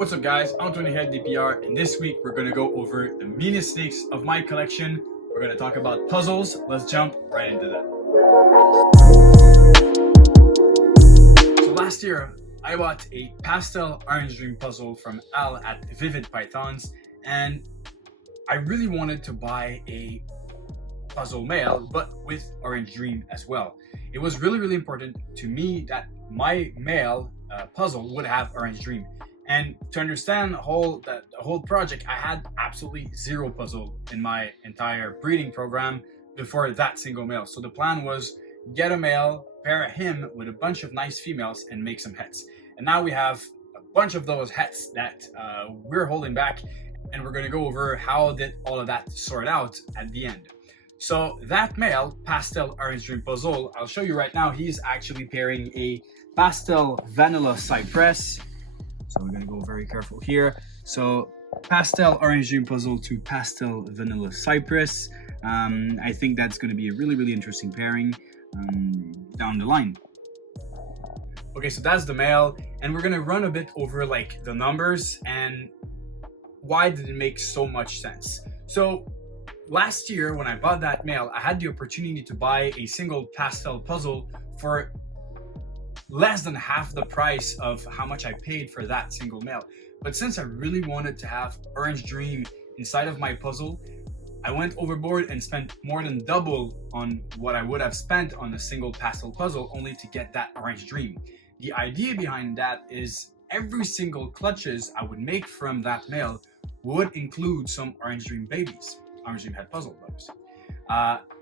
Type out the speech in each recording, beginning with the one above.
What's up guys, I'm Tony Head DPR, and this week we're going to go over the meanest snakes of my collection. We're going to talk about puzzles. Let's jump right into that. So last year I bought a pastel orange dream puzzle from Al at Vivid Pythons, and I really wanted to buy a puzzle male but with orange dream as well. It was really important to me that my male puzzle would have orange dream. And to understand the whole project, I had absolutely zero puzzle in my entire breeding program before that single male. So the plan was get a male, pair him with a bunch of nice females, and make some hets. And now we have a bunch of those hets that we're holding back, and we're going to go over how did all of that sort out at the end. So that male pastel orange dream puzzle, I'll show you right now. He's actually pairing a pastel vanilla cypress. So we're gonna go very careful here. So pastel orange dream puzzle to pastel vanilla cypress. I think that's gonna be a really interesting pairing down the line. Okay, so that's the male, and we're gonna run a bit over like the numbers and why did it make so much sense. So last year when I bought that male, I had the opportunity to buy a single pastel puzzle for less than half the price of how much I paid for that single male. But since I really wanted to have orange dream inside of my puzzle, I went overboard and spent more than double on what I would have spent on a single pastel puzzle only to get that orange dream. The idea behind that is every single clutches I would make from that male would include some orange dream babies, orange dream head puzzle brothers.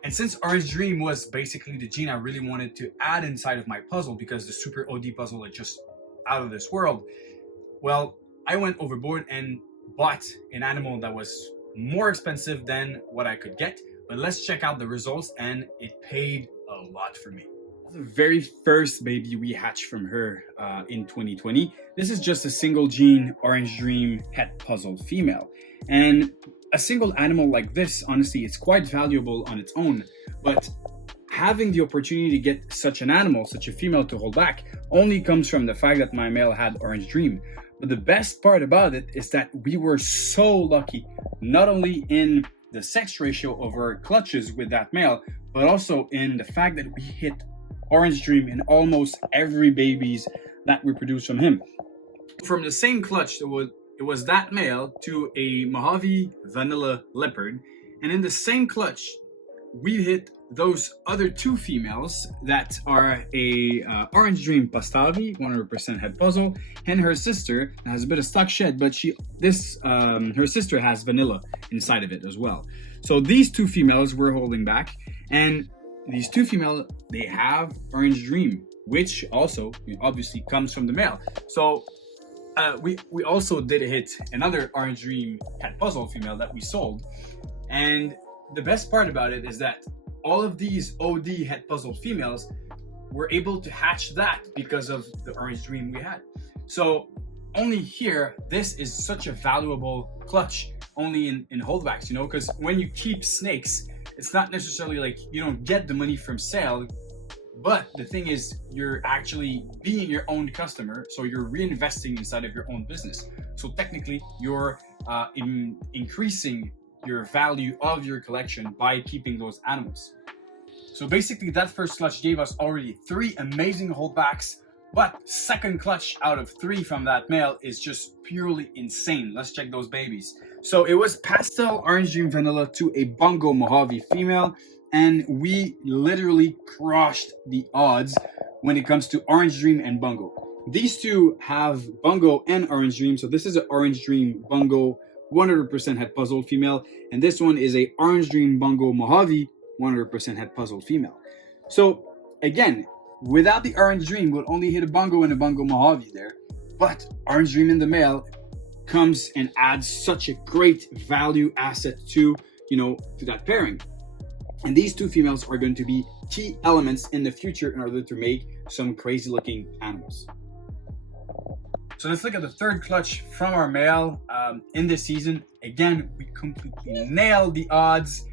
And since Orange Dream was basically the gene I really wanted to add inside of my puzzle because the Super OD puzzle is just out of this world, well, I went overboard and bought an animal that was more expensive than what I could get. But let's check out the results, and it paid a lot for me. The very first baby we hatched from her in 2020. This is just a single gene Orange Dream head puzzle female. And a single animal like this, honestly, it's quite valuable on its own, but having the opportunity to get such an animal, such a female to hold back, only comes from the fact that my male had Orange Dream. But the best part about it is that we were so lucky, not only in the sex ratio of our clutches with that male, but also in the fact that we hit Orange Dream in almost every babies that we produced from him. From the same clutch, it was that male to a Mojave vanilla leopard, and in the same clutch we hit those other two females that are a Orange Dream Pastavi 100% head puzzle, and her sister has a bit of stock shed, but her sister has vanilla inside of it as well. So these two females we're holding back, and these two females, they have Orange Dream, which also obviously comes from the male. So we also did hit another Orange Dream head puzzle female that we sold, and the best part about it is that all of these OD head puzzle females were able to hatch that because of the Orange Dream we had. So only here, this is such a valuable clutch only in holdbacks, because when you keep snakes, it's not necessarily like you don't get the money from sale. But the thing is, you're actually being your own customer, so you're reinvesting inside of your own business. So technically, you're increasing your value of your collection by keeping those animals. So basically, that first clutch gave us already 3 amazing holdbacks, but second clutch out of 3 from that male is just purely insane. Let's check those babies. So it was pastel orange dream vanilla to a bongo Mojave female, and we literally crushed the odds when it comes to Orange Dream and Bungo. These two have Bungo and Orange Dream, so this is an Orange Dream Bungo 100% head puzzle female, and this one is a Orange Dream Bungo Mojave 100% head puzzle female. So again, without the Orange Dream, we'll only hit a Bungo and a Bungo Mojave there, but Orange Dream in the male comes and adds such a great value asset to that pairing. And these two females are going to be key elements in the future in order to make some crazy looking animals. So let's look at the third clutch from our male in this season. Again, we completely nailed the odds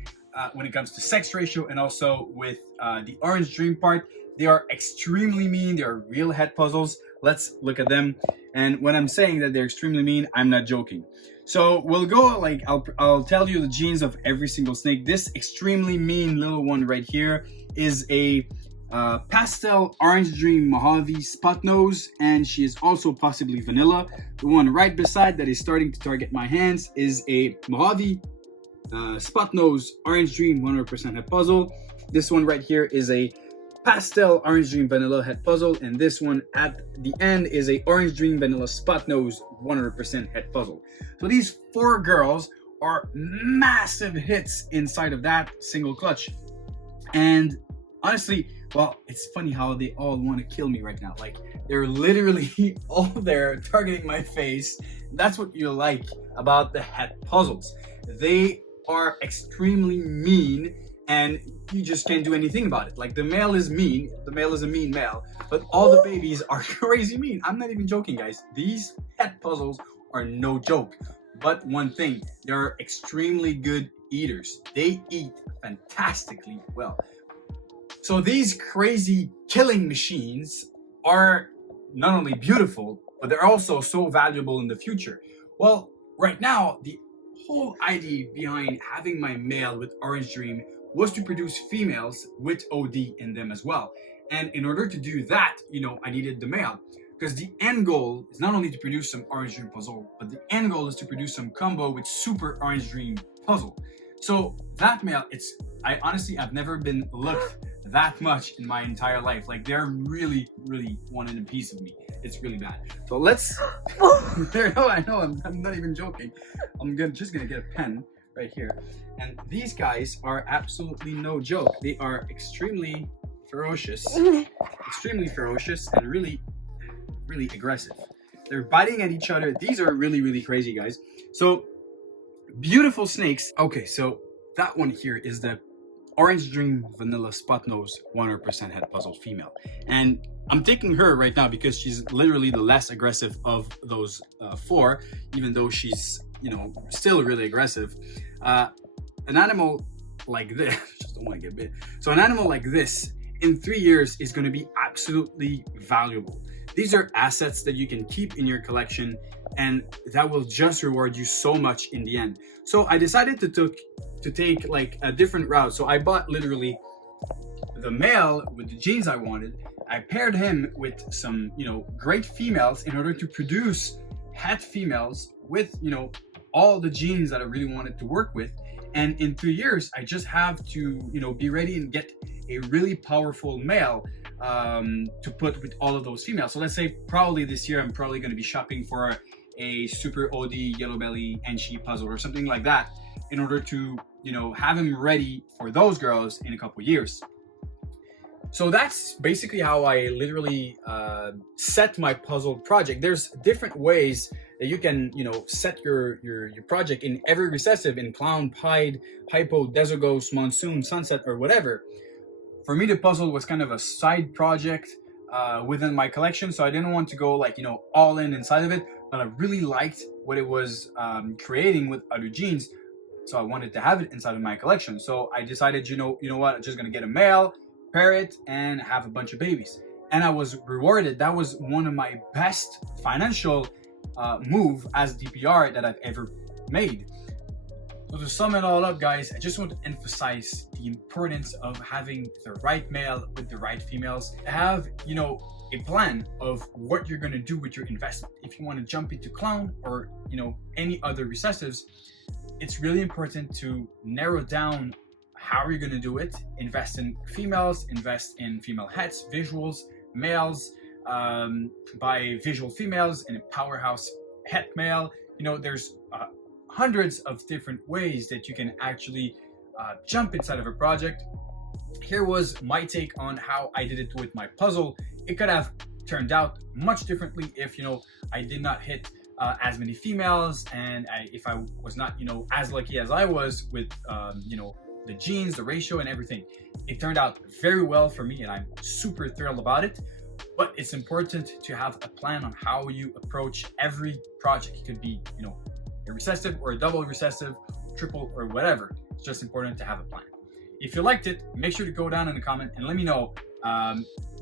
when it comes to sex ratio and also with the Orange Dream part. They are extremely mean. They are real head puzzles. let's look at them. And when I'm saying that they're extremely mean, I'm not joking. So we'll go like, I'll tell you the genes of every single snake. This extremely mean little one right here is a pastel orange dream Mojave spot nose, and she is also possibly vanilla. The one right beside that is starting to target my hands is a Mojave spot nose orange dream 100% head puzzle. This one right here is a pastel orange dream vanilla head puzzle, and this one at the end is a orange dream vanilla spot nose 100% head puzzle. So these 4 girls are massive hits inside of that single clutch. And honestly, well, it's funny how they all want to kill me right now. Like, they're literally all there targeting my face. That's what you like about the head puzzles. They are extremely mean, and you just can't do anything about it. Like, the male is mean, the male is a mean male, but all the babies are crazy mean. I'm not even joking, guys. These head puzzles are no joke. But one thing, they're extremely good eaters. They eat fantastically well. So these crazy killing machines are not only beautiful, but they're also so valuable in the future. Well, right now, the whole idea behind having my male with Orange Dream was to produce females with OD in them as well. And in order to do that, I needed the male. Because the end goal is not only to produce some Orange Dream puzzle, but the end goal is to produce some combo with Super Orange Dream puzzle. So that male, I've never been looked that much in my entire life. Like, they're really, really wanting a piece of me. It's really bad. So let's, I know, I'm not even joking. I'm just gonna get a pen right here. And these guys are absolutely no joke. They are extremely ferocious and really, really aggressive. They're biting at each other. These are really, really crazy, guys. So beautiful snakes. Okay, so that one here is the Orange Dream Vanilla Spot Nose 100% head puzzle female, and I'm taking her right now because she's literally the less aggressive of those 4, even though she's still really aggressive. An animal like this, just don't want to get bit. So an animal like this in 3 years is going to be absolutely valuable. These are assets that you can keep in your collection, and that will just reward you so much in the end. So I decided to take like a different route. So I bought literally the male with the genes I wanted. I paired him with some, great females in order to produce het females with, all the genes that I really wanted to work with. And in 3 years, I just have to, be ready and get a really powerful male to put with all of those females. So let's say probably this year, I'm probably going to be shopping for a super OD yellow belly Enchi puzzle or something like that in order to, have him ready for those girls in a couple years. So that's basically how I literally set my puzzle project. There's different ways that you can, set your project in every recessive, in clown, pied, hypo, desogos, monsoon, sunset, or whatever. For me, the puzzle was kind of a side project within my collection, so I didn't want to go like, all in inside of it, but I really liked what it was creating with other genes, so I wanted to have it inside of my collection. So I decided, you know what, I'm just gonna get a male, pair it, and have a bunch of babies. And I was rewarded. That was one of my best financial move as DPR that I've ever made. So to sum it all up, guys, I just want to emphasize the importance of having the right male with the right females. Have, a plan of what you're going to do with your investment. If you want to jump into clown or, any other recessives, it's really important to narrow down how you're going to do it. Invest in females, invest in female hets, visuals, males, buy visual females and a powerhouse het male. There's hundreds of different ways that you can actually jump inside of a project. Here was my take on how I did it with my puzzle. It could have turned out much differently if I did not hit as many females, and if I was not as lucky as I was with the genes, the ratio, and everything. It turned out very well for me, and I'm super thrilled about it. But it's important to have a plan on how you approach every project. It could be a recessive or a double recessive, triple, or whatever. It's just important to have a plan. If you liked it, make sure to go down in the comment and let me know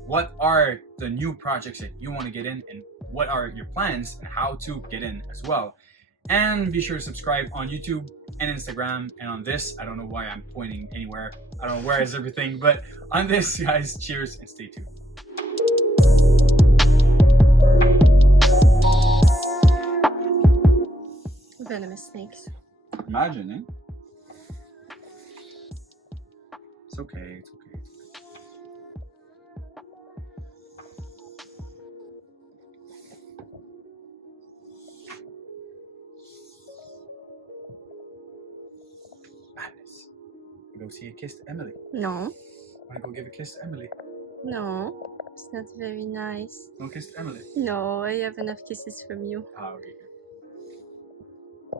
what are the new projects that you want to get in, and what are your plans and how to get in as well. And be sure to subscribe on YouTube and Instagram. And on this, I don't know why I'm pointing anywhere. I don't know where is everything, but on this, guys, cheers and stay tuned. Venomous snakes. Imagine, eh? It's okay, it's okay. Madness. Go see a kiss to Emily. No. Wanna go give a kiss to Emily? No. It's not very nice. No kiss to Emily? No, I have enough kisses from you. Ah, okay, good.